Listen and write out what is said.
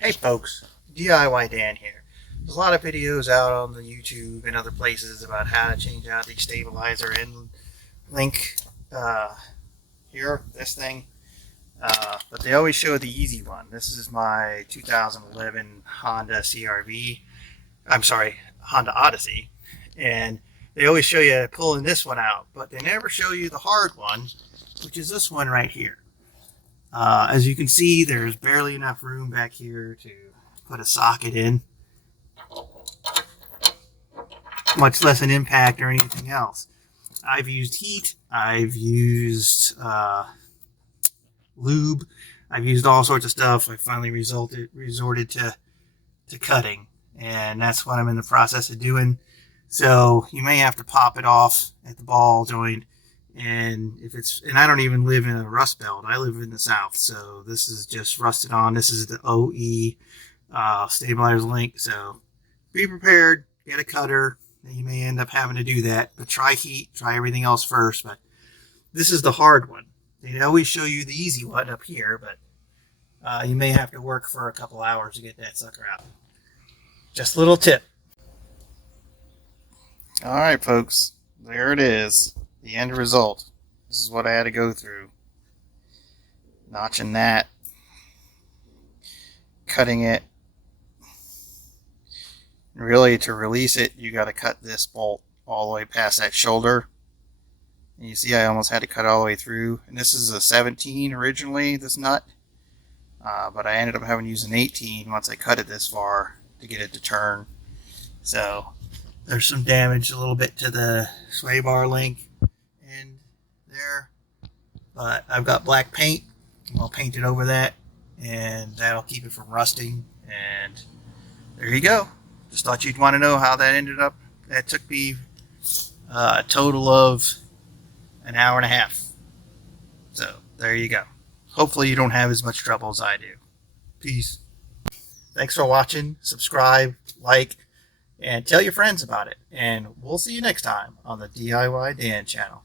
Hey folks, DIY Dan here. There's a lot of videos out on the YouTube and other places about how to change out the stabilizer and link here, this thing. But they always show the easy one. This is my 2011 Honda CRV. I'm sorry, Honda Odyssey. And they always show you pulling this one out, but they never show you the hard one, which is this one right here. As you can see, there's barely enough room back here to put a socket in, much less an impact or anything else. I've used heat, I've used lube, I've used all sorts of stuff. I finally resorted to cutting, and that's what I'm in the process of doing. So you may have to pop it off at the ball joint. And I don't even live in a rust belt. I live in the South, so this is just rusted on. This is the OE stabilizer link. So be prepared. Get a cutter. You may end up having to do that, but try heat. Try everything else first. But this is the hard one. They always show you the easy one up here, but you may have to work for a couple hours to get that sucker out. Just a little tip. All right, folks. There it is. The end result. This is what I had to go through. Notching that. Cutting it. Really, to release it, you got to cut this bolt all the way past that shoulder. And you see I almost had to cut all the way through. And this is a 17 originally, this nut. But I ended up having to use an 18 once I cut it this far to get it to turn. So there's some damage a little bit to the sway bar link in there, but I've got black paint. I'll paint it over that, and that'll keep it from rusting. And there you go. Just thought you'd want to know how that ended up. That took me a total of an hour and a half. So there you go. Hopefully you don't have as much trouble as I do. Peace. Thanks for watching. Subscribe, like, and tell your friends about it. And we'll see you next time on the DIY Dan channel.